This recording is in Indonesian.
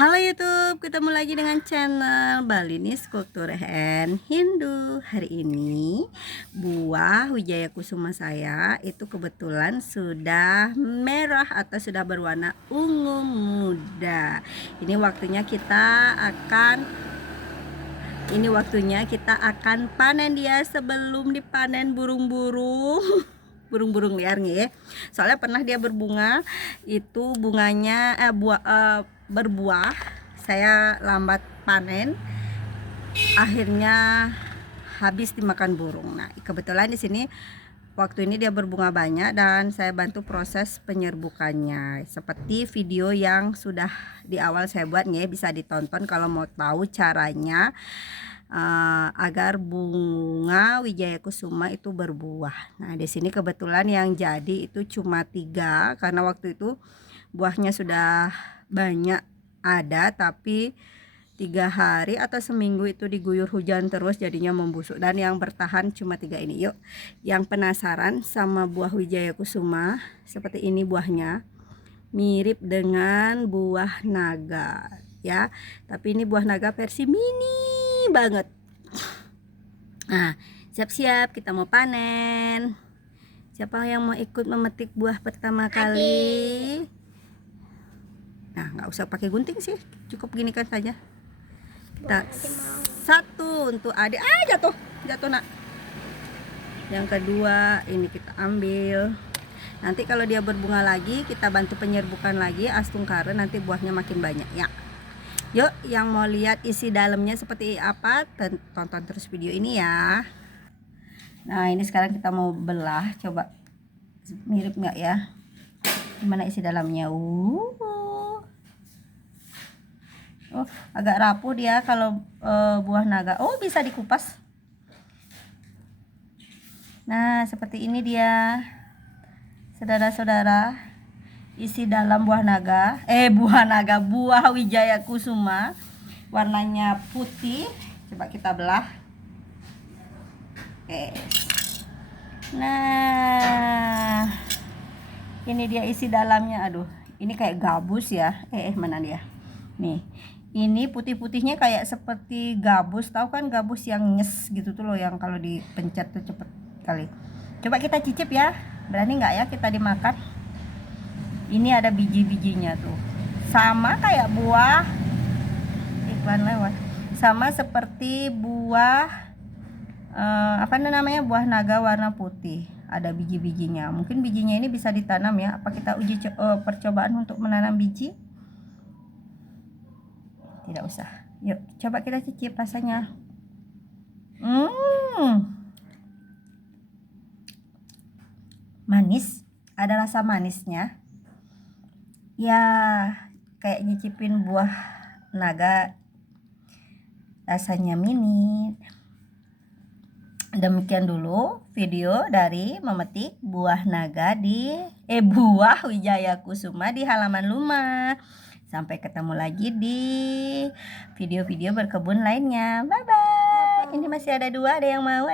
Halo YouTube, ketemu lagi dengan channel Balinis Kultur and Hindu. Hari ini buah Wijaya Kusuma saya itu kebetulan sudah merah atau sudah berwarna ungu muda. Ini waktunya kita akan panen dia sebelum dipanen burung-burung burung-burung liar nih ya. Soalnya pernah dia berbunga, itu bunganya berbuah, saya lambat panen, akhirnya habis dimakan burung. Nah, kebetulan di sini waktu ini dia berbunga banyak dan saya bantu proses penyerbukannya. Seperti video yang sudah di awal saya buat nih, bisa ditonton kalau mau tahu caranya agar bunga Wijaya Kusuma itu berbuah. Nah, di sini kebetulan yang jadi itu cuma 3 karena waktu itu buahnya sudah banyak ada, tapi 3 hari atau seminggu itu diguyur hujan terus jadinya membusuk, dan yang bertahan cuma 3 ini. Yuk, yang penasaran sama buah Wijaya Kusuma, seperti ini buahnya, mirip dengan buah naga ya, tapi ini buah naga versi mini banget. Nah, siap-siap kita mau panen. Siapa yang mau ikut memetik buah pertama kali? Nah, nggak usah pakai gunting sih, cukup gini kan saja. Kita satu untuk adik. Jatuh nak. Yang kedua ini kita ambil. Nanti kalau dia berbunga lagi, kita bantu penyerbukan lagi astungkara, nanti buahnya makin banyak ya. Yuk, yang mau lihat isi dalamnya seperti apa, tonton terus video ini ya. Nah, ini sekarang kita mau belah, coba mirip nggak ya? Gimana isi dalamnya? Oh, agak rapuh dia kalau buah naga. Oh, bisa dikupas. Nah, seperti ini dia, saudara-saudara, isi dalam buah Wijaya Kusuma, warnanya putih. Coba kita belah. Oke. Nah, ini dia isi dalamnya. Aduh, ini kayak gabus ya. Mana dia? Nih, ini putih-putihnya kayak seperti gabus. Tahu kan gabus yang nyes gitu tuh loh, yang kalau dipencet tuh cepet kali. Coba kita cicip ya. Berani nggak ya kita dimakan? Ini ada biji-bijinya tuh. Sama kayak buah, iklan lewat. Sama seperti buah apa namanya, buah naga warna putih. Ada biji-bijinya. Mungkin bijinya ini bisa ditanam ya. Apa kita uji percobaan untuk menanam biji? Tidak usah. Yuk, coba kita cicip rasanya. Manis, ada rasa manisnya. Ya, kayak nyicipin buah naga, rasanya mini. Demikian dulu video dari memetik buah naga buah Wijaya Kusuma di halaman rumah. Sampai ketemu lagi di video-video berkebun lainnya. Bye bye. Ini masih ada 2, ada yang mau?